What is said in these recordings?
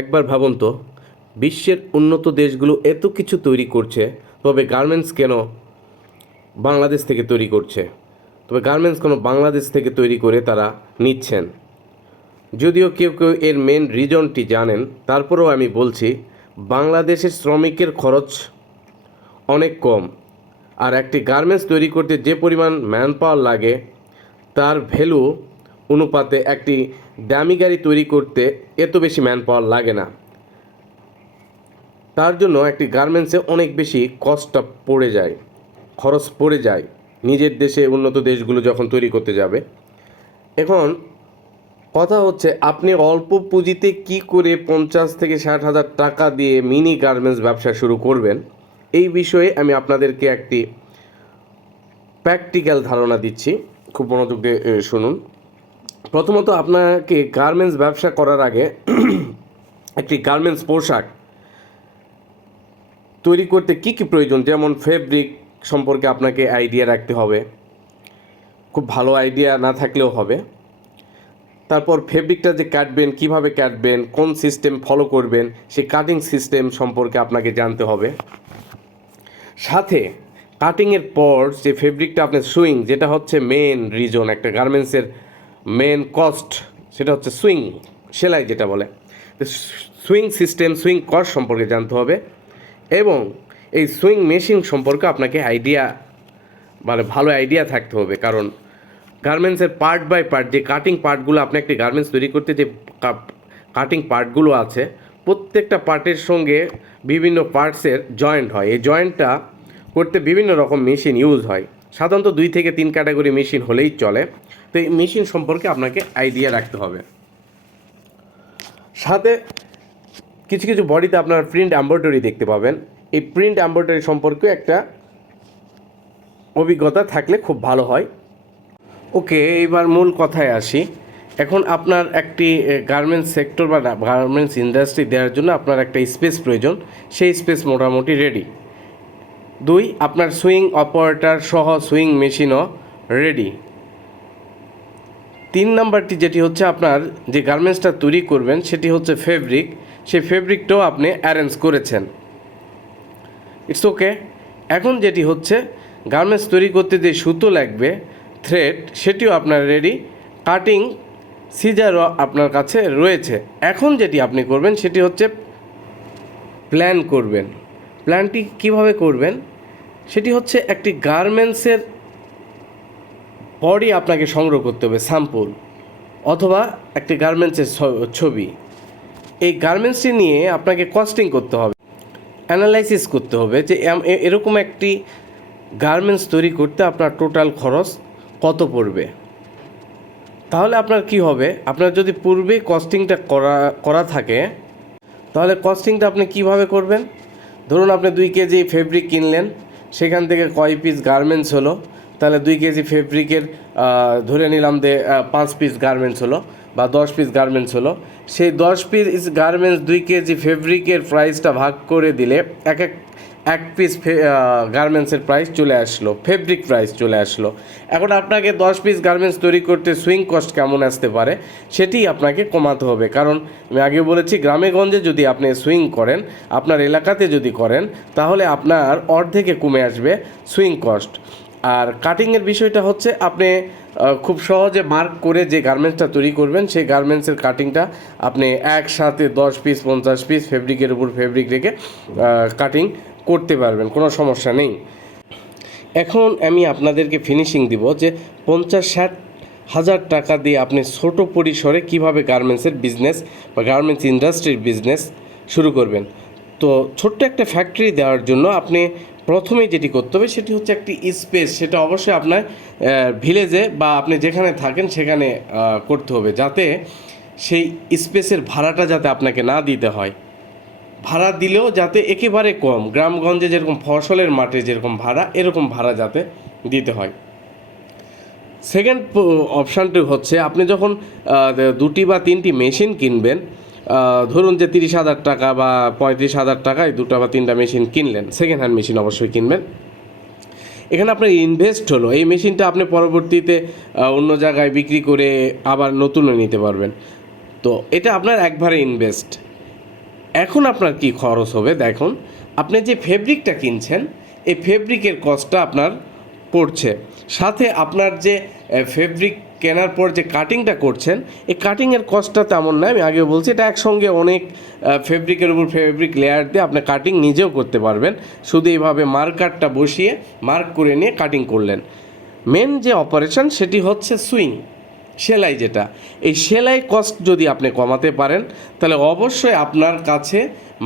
একবার ভাবুন তো, বিশ্বের উন্নত দেশগুলো এত কিছু তৈরি করছে, তবে গার্মেন্টস কেন বাংলাদেশ থেকে তৈরি করছে? তবে গার্মেন্টস কেন বাংলাদেশ থেকে তৈরি করে তারা নিচ্ছেন? যদিও কেউ কেউ এর মেন রিজনটি জানেন, তারপরেও আমি বলছি, বাংলাদেশের শ্রমিকের খরচ অনেক কম। আর একটি গার্মেন্টস তৈরি করতে যে পরিমাণ ম্যান পাওয়ার লাগে, তার ভ্যালু অনুপাতে একটি দামি গাড়ি তৈরি করতে এত বেশি ম্যান পাওয়ার লাগে না। তার জন্য একটি গার্মেন্টসে অনেক বেশি কস্টটা পড়ে যায়, খরচ পড়ে যায় নিজের দেশে উন্নত দেশগুলো যখন তৈরি করতে যাবে। এখন কথা হচ্ছে, আপনি অল্প পুঁজিতে কি করে 50 থেকে 60 হাজার টাকা দিয়ে মিনি গার্মেন্টস ব্যবসা শুরু করবেন, এই বিষয়ে আমি আপনাদেরকে একটি প্র্যাকটিক্যাল ধারণা দিচ্ছি। খুব মনোযোগ দিয়ে শুনুন। প্রথমত, আপনাকে গার্মেন্টস ব্যবসা করার আগে একটি গার্মেন্টস পোশাক তৈরি করতে কি কি প্রয়োজন, যেমন ফেব্রিক সম্পর্কে আপনাকে আইডিয়া রাখতে হবে, খুব ভালো আইডিয়া না থাকলেও হবে। তারপর ফেব্রিকটা যে কাটবেন, কিভাবে কাটবেন, কোন সিস্টেম ফলো করবেন, সেই কাটিং সিস্টেম সম্পর্কে আপনাকে জানতে হবে। সাথে কাটিংয়ের পর যে ফেব্রিকটা আপনার সুইং, যেটা হচ্ছে মেন রিজন একটা গার্মেন্টসের মেন কস্ট, সেটা হচ্ছে সুইং, সেলাই যেটা বলে। সুইং সিস্টেম, সুইং কস্ট সম্পর্কে জানতে হবে। এবং এই সুইং মেশিন সম্পর্কে আপনাকে আইডিয়া, ভালো আইডিয়া থাকতে হবে। কারণ গার্মেন্টসের পার্ট বাই পার্ট যে কাটিং পার্টগুলো, আপনি একটি গার্মেন্টস তৈরি করতে যে কাটিং পার্টগুলো আছে, প্রত্যেকটা পার্টের সঙ্গে বিভিন্ন পার্টসের জয়েন্ট হয়। এই জয়েন্টটা করতে বিভিন্ন রকম মেশিন ইউজ হয়। সাধারণত 2 থেকে 3 ক্যাটাগরি মেশিন হলেই চলে। তো এই মেশিন সম্পর্কে আপনাকে আইডিয়া রাখতে হবে। সাথে কিছু কিছু বডিতে আপনার প্রিন্ট এমব্রয়ডারি দেখতে পাবেন। এই প্রিন্ট এমব্রয়ডারি সম্পর্কে একটা অভিজ্ঞতা থাকলে খুব ভালো হয়। ওকে, এবার মূল কথায় আসি। এখন আপনার একটি গার্মেন্টস সেক্টর বা গার্মেন্টস ইন্ডাস্ট্রি দেওয়ার জন্য আপনার একটা স্পেস প্রয়োজন। সেই স্পেস মোটামুটি রেডি। 2, আপনার সুইং অপারেটর সহ সুইং মেশিনও রেডি। 3 নাম্বারটি যেটি হচ্ছে, আপনার যে গার্মেন্টসটা তৈরি করবেন সেটি হচ্ছে ফেব্রিক। সেই ফেব্রিকটাও আপনি অ্যারেঞ্জ করেছেন, ইটস ওকে। এখন যেটি হচ্ছে, গার্মেন্টস তৈরি করতে যে সুতো লাগবে, থ্রেড, সেটিও আপনার রেডি। কাটিং সিজারও আপনার কাছে রয়েছে। এখন যেটি আপনি করবেন সেটি হচ্ছে প্ল্যান করবেন। প্ল্যানটি কিভাবে করবেন সেটি হচ্ছে, একটি গার্মেন্টসের বডি আপনাকে সংগ্রহ করতে হবে, স্যাম্পল, অথবা একটি গার্মেন্টসের ছবি। এই গার্মেন্টসটি নিয়ে আপনাকে কস্টিং করতে হবে, অ্যানালাইসিস করতে হবে যে এরকম একটি গার্মেন্টস তৈরি করতে আপনার টোটাল খরচ কত পড়বে। তাহলে আপনার কি হবে, আপনার যদি পূর্বে কস্টিংটা করা থাকে, তাহলে কস্টিংটা আপনি কিভাবে করবেন। ধরুন আপনি 2 কেজি ফেব্রিক কিনলেন, সেখান থেকে কয় পিস গার্মেন্টস হলো, তাহলে 2 কেজি ফেব্রিকের ধরে নিলাম যে 5 পিস গার্মেন্টস হলো বা 10 পিস গার্মেন্টস হলো। সেই 10 পিস গার্মেন্টস 2 কেজি ফেব্রিকের প্রাইসটা ভাগ করে দিলে এক পিস গার্মেন্টসের প্রাইস চলে আসলো, ফেব্রিক প্রাইস চলে আসলো। এখন আপনাকে 10 পিস গার্মেন্টস তৈরি করতে সুইং কস্ট কেমন আসতে পারে সেটি আপনাকে কমাতে হবে। কারণ আমি আগে বলেছি, গ্রামে গঞ্জে যদি আপনি সুইং করেন, আপনার এলাকাতে যদি করেন, তাহলে আপনার অর্ধেকে কমে আসবে সুইং কস্ট। আর কাটিংয়ের বিষয়টা হচ্ছে, আপনি খুব সহজে মার্ক করে যে গার্মেন্টসটা তৈরি করবেন, সেই গার্মেন্টসের কাটিংটা আপনি একসাথে 10 পিস 50 পিস ফেব্রিকের উপর ফেব্রিক রেখে কাটিং করতে পারবেন, কোনো সমস্যা নেই। এখন আমি আপনাদেরকে ফিনিশিং দিব যে 50-60 হাজার টাকা দিয়ে আপনি ছোট পরিসরে কিভাবে গার্মেন্টসের বিজনেস বা গার্মেন্টস ইন্ডাস্ট্রির বিজনেস শুরু করবেন। তো ছোট্ট একটা ফ্যাক্টরি দেওয়ার জন্য আপনি প্রথমেই যেটি করতে হবে সেটি হচ্ছে একটি স্পেস। সেটা অবশ্যই আপনার ভিলেজে বা আপনি যেখানে থাকেন সেখানে করতে হবে, যাতে সেই স্পেসের ভাড়াটা যাতে আপনাকে না দিতে হয়। ভাড়া দিলেও যাতে একেবারে কম, গ্রামগঞ্জে যেরকম ফসলের মাঠে যেরকম ভাড়া, এরকম ভাড়া যাতে দিতে হয়। সেকেন্ড অপশানটি হচ্ছে, আপনি যখন 2টি বা 3টি মেশিন কিনবেন, ধরুন যে 30,000 টাকা বা 35,000 টাকায় 2টা বা 3টা মেশিন কিনলেন, সেকেন্ড হ্যান্ড মেশিন অবশ্যই কিনবেন। এখানে আপনার ইনভেস্ট হলো, এই মেশিনটা আপনি পরবর্তীতে অন্য জায়গায় বিক্রি করে আবার নতুনও নিতে পারবেন। তো এটা আপনার একবারে ইনভেস্ট। এখন আপনার কি খরচ হবে দেখুন, আপনি যে ফেব্রিকটা কিনছেন এই ফেব্রিকের কস্টটা আপনার পড়ছে, সাথে আপনার যে ফেব্রিক কেনার পর যে কাটিংটা করছেন এই কাটিংয়ের কস্টটা তেমন নয়, আমি আগেও বলছি এটা একসঙ্গে অনেক ফেব্রিকের উপর ফেব্রিক লেয়ার দিয়ে আপনি কাটিং নিজেও করতে পারবেন, শুধু এইভাবে মার্কারটা বসিয়ে মার্ক করে নিয়ে কাটিং করলেন। মেন যে অপারেশন সেটি হচ্ছে সুইং, সেলাই, যেটা এই সেলাই কস্ট যদি আপনি কমাতে পারেন তাহলে অবশ্যই আপনার কাছে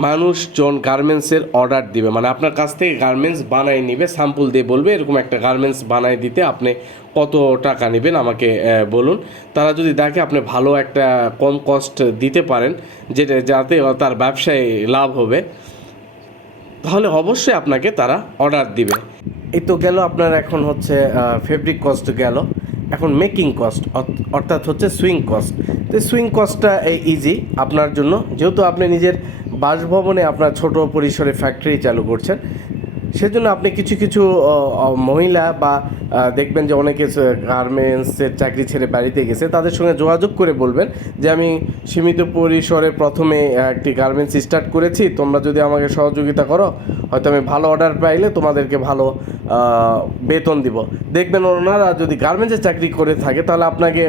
মানুষজন গার্মেন্টসের অর্ডার দিবে, মানে আপনার কাছ থেকে গার্মেন্টস বানাই নিবে, স্যাম্পল দিয়ে বলবে এরকম একটা গার্মেন্টস বানাই দিতে আপনি কত টাকা নেবেন আমাকে বলুন। তারা যদি দেখে আপনি ভালো একটা কম কস্ট দিতে পারেন যেটা যাতে তার ব্যবসায় লাভ হবে, তাহলে অবশ্যই আপনাকে তারা অর্ডার দিবে। এই তো গেল আপনার এখন হচ্ছে ফেব্রিক কস্ট গেল, এখন মেকিং কস্ট অর্থাৎ হচ্ছে সুইং কস্ট। তো সুইং কস্টটা ইজি আপনার জন্য, যেহেতু আপনি নিজের বাসভবনে আপনার ছোট পরিসরে ফ্যাক্টরি চালু করছেন, সেজন্য আপনি কিছু কিছু মহিলা বা দেখবেন যে অনেকে গার্মেন্টসের চাকরি ছেড়ে বাড়িতে গেছে, তাদের সঙ্গে যোগাযোগ করে বলবেন যে আমি সীমিত পরিসরে প্রথমে একটি গার্মেন্টস স্টার্ট করেছি, তোমরা যদি আমাকে সহযোগিতা করো হয়তো আমি ভালো অর্ডার পাইলে তোমাদেরকে ভালো বেতন দিব। দেখবেন ওনারা যদি গার্মেন্টসে চাকরি করে থাকে তাহলে আপনাকে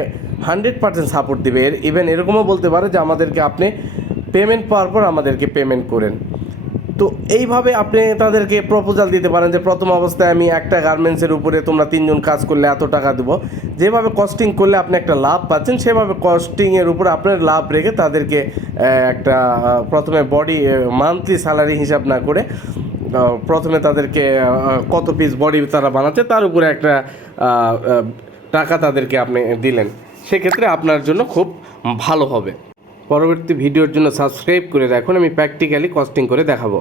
100% সাপোর্ট দিবে। ইভেন এরকমও বলতে পারে যে আমাদেরকে আপনি পেমেন্ট পাওয়ার পর আমাদেরকে পেমেন্ট করেন। তো এইভাবে আপনি তাদেরকে প্রপোজাল দিতে পারেন যে প্রথম অবস্থায় আমি একটা গার্মেন্টসের উপরে তোমরা 3 জন কাজ করলে এত টাকা দেবো, যেভাবে কস্টিং করলে আপনি একটা লাভ পাচ্ছেন সেভাবে কস্টিংয়ের উপর আপনার লাভ রেখে তাদেরকে একটা প্রথমে বডি মান্থলি স্যালারি হিসাব না করে প্রথমে তাদেরকে কত পিস বডি তারা বানাচ্ছে তার উপরে একটা টাকা তাদেরকে আপনি দিলেন, সেক্ষেত্রে আপনার জন্য খুব ভালো হবে। পরবর্তী ভিডিওর জন্য সাবস্ক্রাইব করে রাখুন, আমি প্র্যাকটিক্যালি কস্টিং করে দেখাবো।